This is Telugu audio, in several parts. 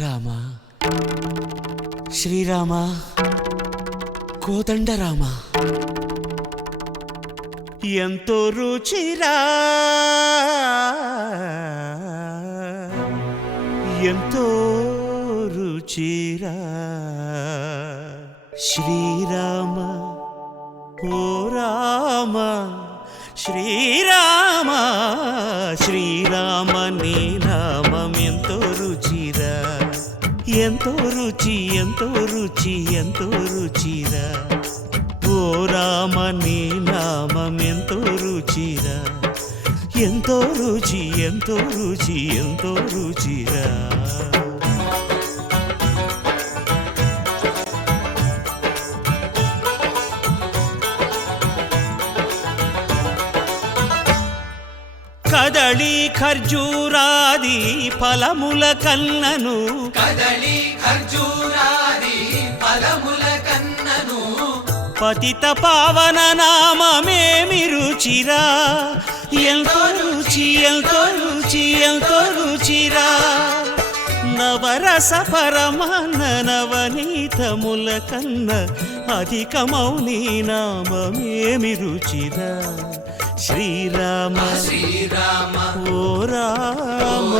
రామ శ్రీరామ కోదండ రామ ఎంతో రుచిరా ఎంతో రుచిరా శ్రీరామ ఓ రామ శ్రీరామ శ్రీరామ నీ నామం ఎంతో రుచిరా ఎంతో రుచి ఎంతో రుచి ఎంతో రుచిరా ఓ రామ నీ నామం ఎంతో రుచిరా ఎంతో రుచి ఎంతో రుచి ఎంతో రుచిరా కదళి ఖర్జూరాది ఫలముల కన్నను కదళి ఖర్జూరాది ఫలముల కన్నను పతిత పావన నామమేమి రుచిరా ఎంతో రుచి ఎంతో రుచి ఎంతో రుచిరా నవరస పరమాన్న నవనీతముల కన్న అధికమౌ నీ నామమేమి రుచిరా శ్రీరామ శ్రీరామ ఓ రామ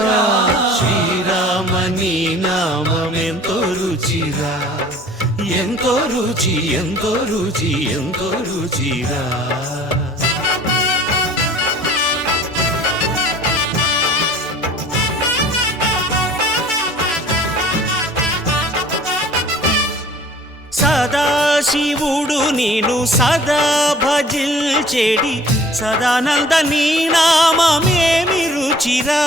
శ్రీరామ నీ నామం ఎంతో రుచిరా ఎంతో రుచి ఎంతో రుచి ఎంతో రుచిరా సదాశివుడు నేను సదా భజిల్చెడి సదానంద నీ నామమేమి రుచిరా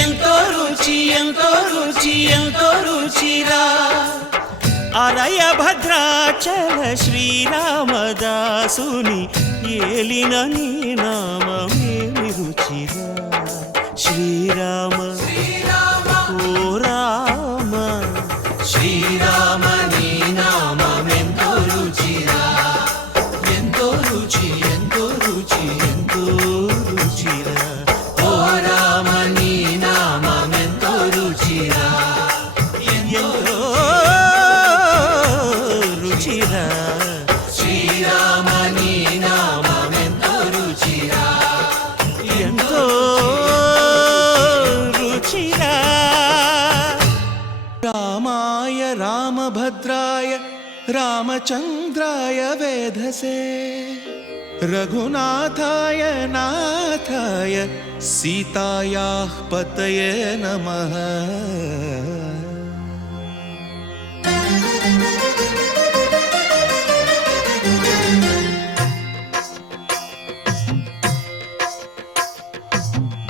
ఎంతో రుచి ఎంతో రుచి ఎంతో రుచిరా అరయ భద్రాచల శ్రీరామదాసుని ఏలిన నీ నామమేమి రుచిరా శ్రీరామ ఓ రామ శ్రీరామ నీ నామం ఎంతో రుచిరా ఎంతో రుచి ఎంతో రుచి ఎంతో రుచిరా ఓ రామ నీ నామం ఎంతో రుచిరా ఎంతో రుచిరా శ్రీరామ నీ నామం ఎంతో రుచిరా ఎంతో రుచిరా రామాయ రామభద్రాయ రామచంద్రాయ వేధసే రఘునాథాయ నాథాయ సీతాయాః పతయే నమః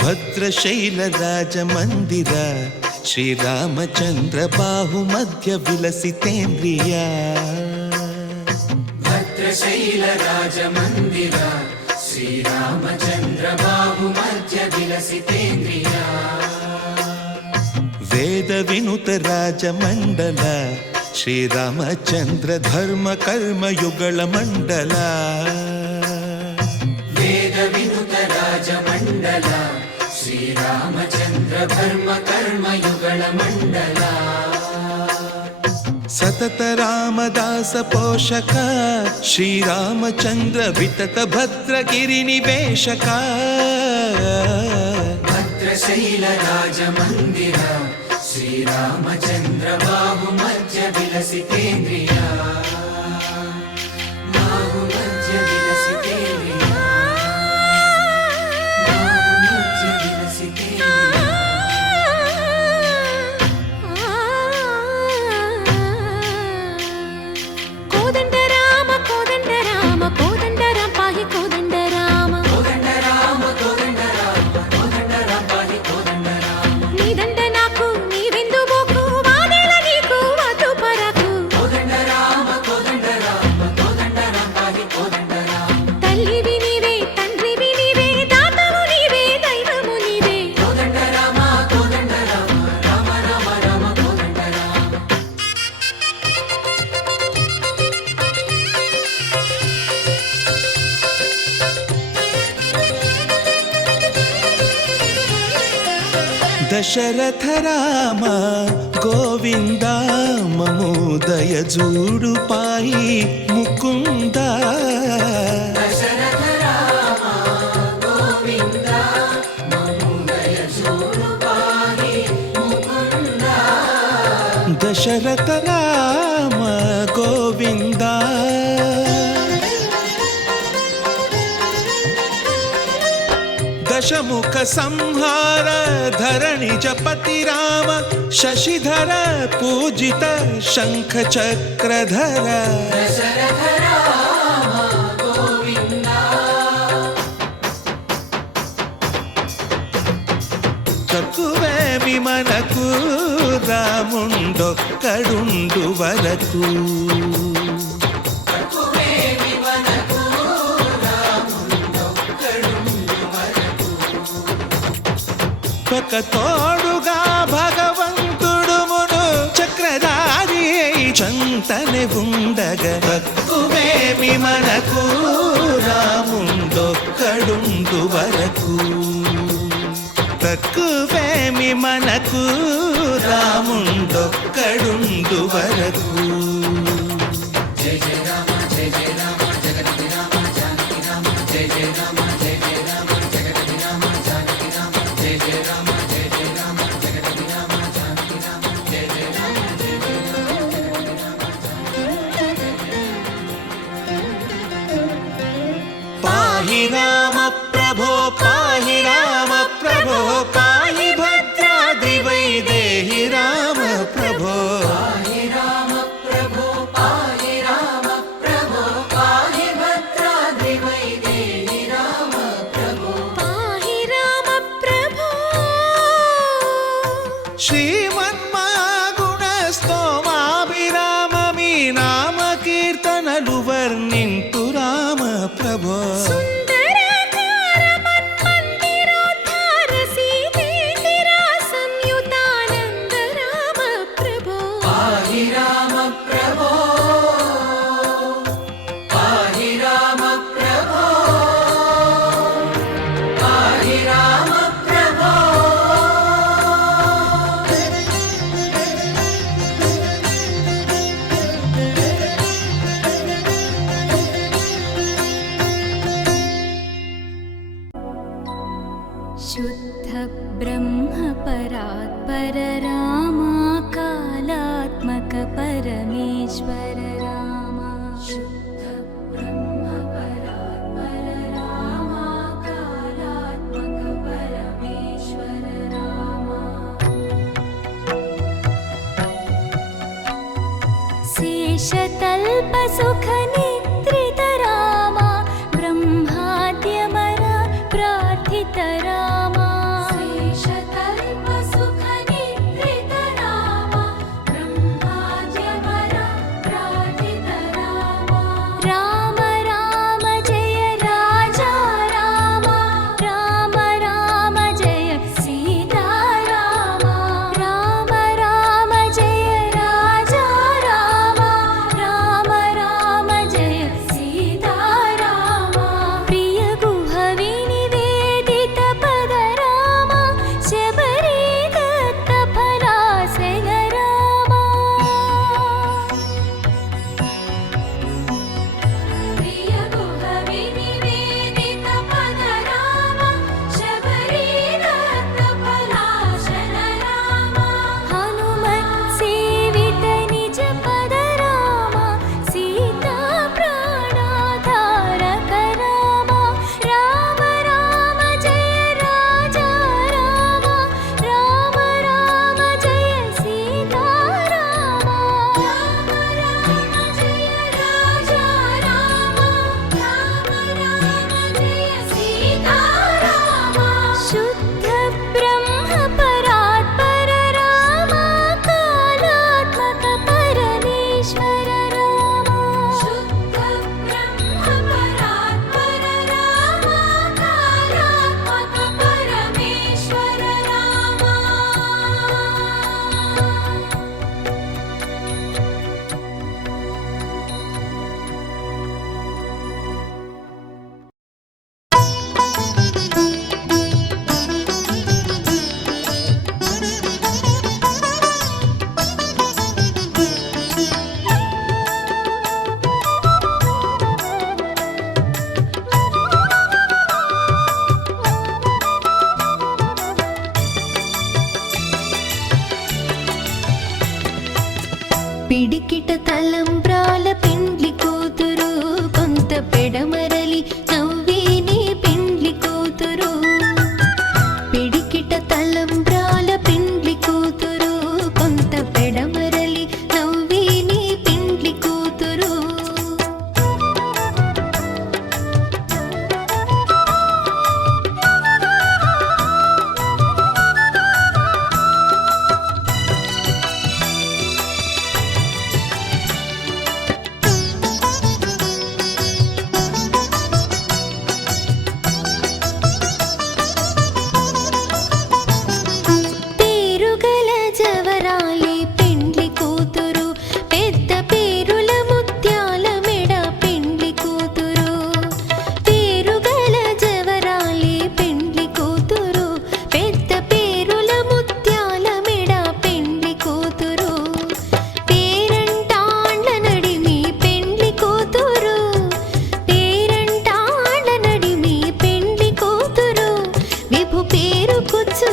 భద్రశైల రాజమందిర శ్రీరామచంద్ర బాహుమధ్య విలసితేంద్రియ భద్రశైల రాజమందిర శ్రీరామచంద్ర బాహుమధ్య విలసితేంద్రియ వేద వినుత రాజమండల శ్రీరామచంద్ర ధర్మ కర్మ యుగళ మండల వేద వినుత రాజమండల శ్రీరామచంద్ర ధర్మ కర్మ యుగళ మండల సతత రామదాస పోషక శ్రీరామచంద్ర వితత భద్రగిరి నివేశక భద్రశైల రాజమందిర శ్రీరామచంద్ర బాహుమధ్య విలసితేంద్రియ బాహుమధ్య విలసితేంద్రియ బాహుమధ్య విలసితేంద్రియ కోదండ రామ కోదండ రామ కోదండ రామ పాహి కోదండ రామ కోదండ రామ కోదండ రామ కోదండ రామ పాహి కోదండ రామ నీదండ నాకు నీవెందు బోకు వాదేల నీకు వతు పరకు కోదండ రామ కోదండ రామ కోదండ రామ పాహి కోదండ రామ తల్లివి నీవే తండ్రివి నీవే దాతవు నీవే దైవము నీవే కోదండ రామ కోదండ రామ రామ రామ రామ కోదండ రామ దశరథ రామ గోవింద మమోదయ జూడు పాయి ముకుంద దశరథ రామ గోవింద మమ్ముదయ చూడు పాహి ముకుంద దశరథ రామ గోవింద దశముఖ సంహార ధరణి జపతి రామ శశిధర పూజిత శంఖ చక్రధర దశరథ రామ గోవింద తక్కువేమి మనకు రాముండొక్కడుండు వరకు తక్కువేమి మనకు రాముండొక్కడుండు వరకు ఒక తోడుగా భగవంతుడు మును చక్రధారి అయి చంతనే ఉండగా తక్కువేమి మనకు రాముండొక్కడుండు వరకు తక్కువేమి మనకు రాముండొక్కడుండు వరకు జయ జయ రామ జయ జయ రామ జగతి రామ జానకి రామ జయ జయ రామ జయ జయ రామ జగతి రామ జానకి రామ జయ జయ రామ జయ జయ రామ జగతి రామ జానకి రామ జయ జయ రామ జయ జయ రామ పాహి రామ ప్రభో పాహి రామ ప్రభో పాహి భద్రాద్రి వైదేహి రామ ప్రభో పాహి రామ ప్రభో పాహి రామ ప్రభో పాహి భద్రాద్రి వైదేహి రామ ప్రభో పాహి రామ ప్రభో శ్రీమన్మగుణ స్తోమాభిరామ మీ నామ కీర్తనలు వర్ణింతు రామ ప్రభో సుందరాకార మన్మందిరోద్ధార సీతేందిరా సంయుతానంద రామ ప్రభో పాహి రామ ప్రభో పాహి రామ ప్రభో పాహి రామ ప్రభో शुद्ध ब्रह्म परात्पर रामा कालात्मक परमेश्वर रामा शुद्ध ब्रह्म परात्पर रामा कालात्मक परमेश्वर रामा शेषतल्प सुख निद्रित रामा ब्रह्माद्यमर प्रार्थित रामा शेषतल्प सुख निद्रित रामा ब्रह्माद्यमर प्रार्थित रामा राम राम जय राजा रामा राम राम जय सीता रामा राम राम जय राजा रामा राम राम जय పిడికిట తలంబ్రాల పెండ్లి కూతురు కొంత పెడమరలి నవ్వేనే పెండ్లి కూతురు పిడికిట తలంబ్రాల పెండ్లి కూతురు కొంత పెడమరలి నవ్వేనే పెండ్లి కూతురు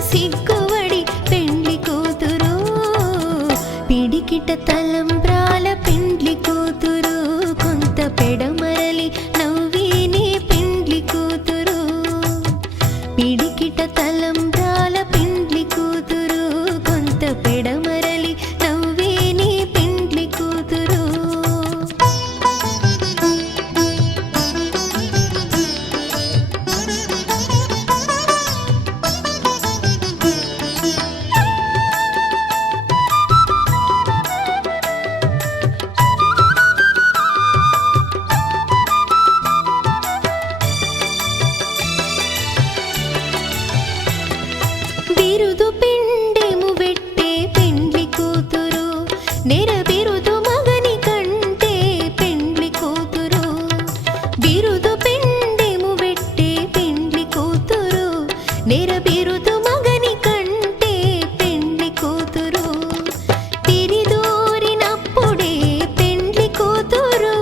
సిగ్గువడి పెండ్లి కూతురు పిడికిట తలంబ్రాల పెండ్లి కూతురు కొంత పెడమరలి నవ్వేనే పెండ్లి కూతురు పిడికిట తలంబ్రాల పెండ్లి కూతురు కొంత పెడమరలి నవ్వేనే పెండ్లి కూతురు బిరుదు పిండెము వెట్టే పెండ్లి కూతురు నెర బిరుదు మగని కంటే పెండ్లి కూతురు బిరుదు పిండెము వెట్టే పెండ్లి కూతురు నెర బిరుదు మగని కంటే పెండ్లి కూతురు పిరిదూరినప్పుడే పెండ్లి కూతురు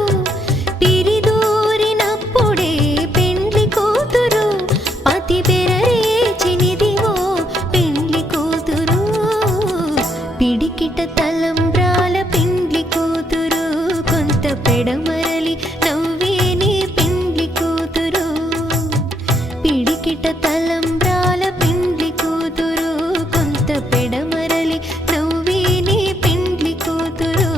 పిరిదూరినప్పుడే పెండ్లి కూతురు పతి బెరరేచినిదివో పిడికిట తలంబ్రాల పెండ్లి కూతురు కొంత పెడమరలి నవ్వేనే పెండ్లి కూతురు పిడికిట తలంబ్రాల పెండ్లి కూతురు కొంత పెడమరలి నవ్వేనే పెండ్లి కూతురు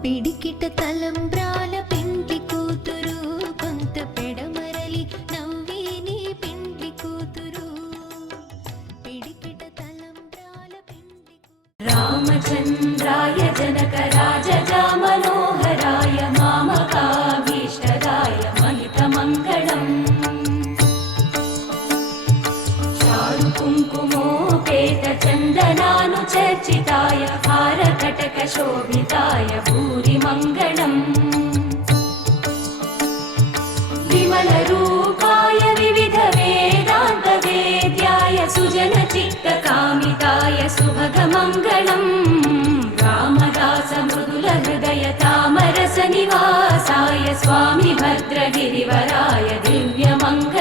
పిడికిట తలంబ్రాల పెండ్లి కూతురు కొంత పెడమరలి నవ్వేనే పెండ్లి కూతురు పిడికిట తలంబ్రాల పెండ్లి రామచంద్రాయ జనక రాజజా మనోహరాయ మామకాభీష్టదాయ మహితమంగళం చారు కుంకుమోపేత చందనానుచర్చితాయ హారకటక శోభితాయ భూరి మంగళం విమల రూపాయ వివిధ వేదాంత వేద్యాయ సుజన చిత్త కామితాయ సుభగ మంగళం రామదాస మృదుల హృదయ తామరస నివాసాయ స్వామి భద్రగిరివరాయ దివ్య మంగళం